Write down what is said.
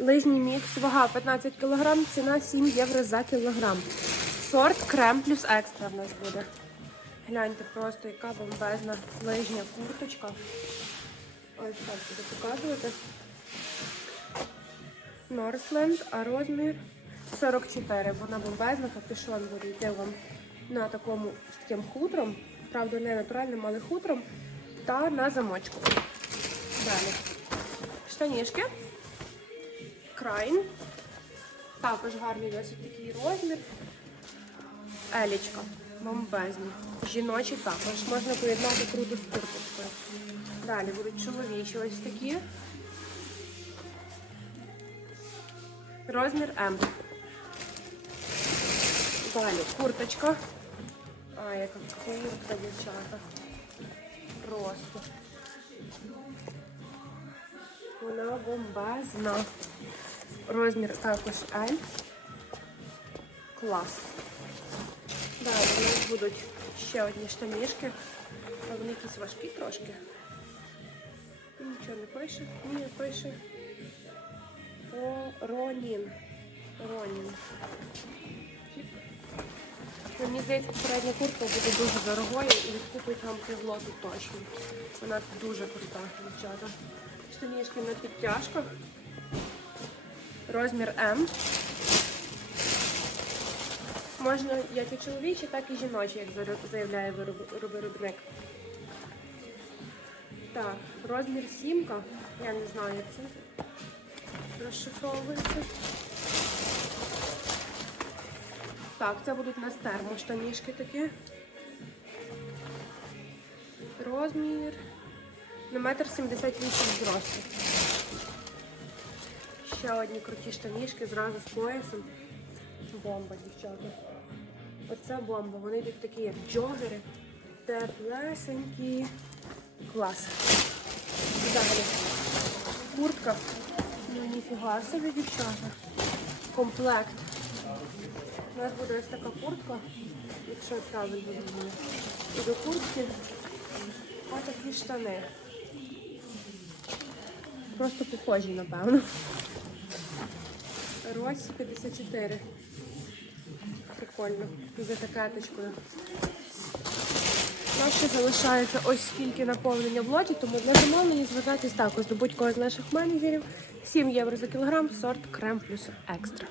Лижній мікс, вага 15 кг, ціна 7 євро за кілограм. Сорт крем плюс екстра в нас буде. Гляньте просто, яка бомбезна лижня курточка. Ось так буду показувати. Норсленд, а розмір 44. Вона бомбезна, капюшон буде йти вам на такому з таким хутром. Правда, не натуральним, але хутром. Та на замочку. Далі. Штанішки. Крайн. Також гарний досить такий розмір. Елічка. Бомбезні. Жіночі також. Можна поєднати круто з курточкою. Далі будуть чоловічі ось такі. Розмір М. Далі курточка. А, яка куртка, дівчата. Просто. Вона бомбезна. Розмір також L. Клас. Далі у нас будуть ще одні штанішки. Вони якісь важкі трошки. Нічого не пише. Ні, пише. О, Ронін. Ронін. Ну, Мені здається, передня куртка буде дуже дорогою і відкупить вам тут точно. Вона дуже крута, дівчата. Штанішки на підтяжках. Розмір М. Можна як і чоловічі, так і жіночі, як заявляє виробник. Так, розмір сімка. Я не знаю, як це розшифровується. Так, це будуть у нас термоштанішки такі. Розмір на метр сімдесят вісім зросту. Ще одні круті штанішки зразу з поясом. Бомба, дівчата. Оце бомба. Вони йдуть такі, як джогери. Теплесенькі. Клас. Далі. Куртка. Ну ніфіга собі, дівчата. Комплект. У нас буде ось така куртка, якщо правильно розумію. І до куртки ось такі штани. Просто похожі, напевно. Рось 54. Прикольно. За такеточкою. У нас ще залишається ось скільки наповнення в лоті, тому для замовлення звертайтесь також до будь-кого з наших менеджерів. 7 євро за кілограм, сорт крем плюс екстра.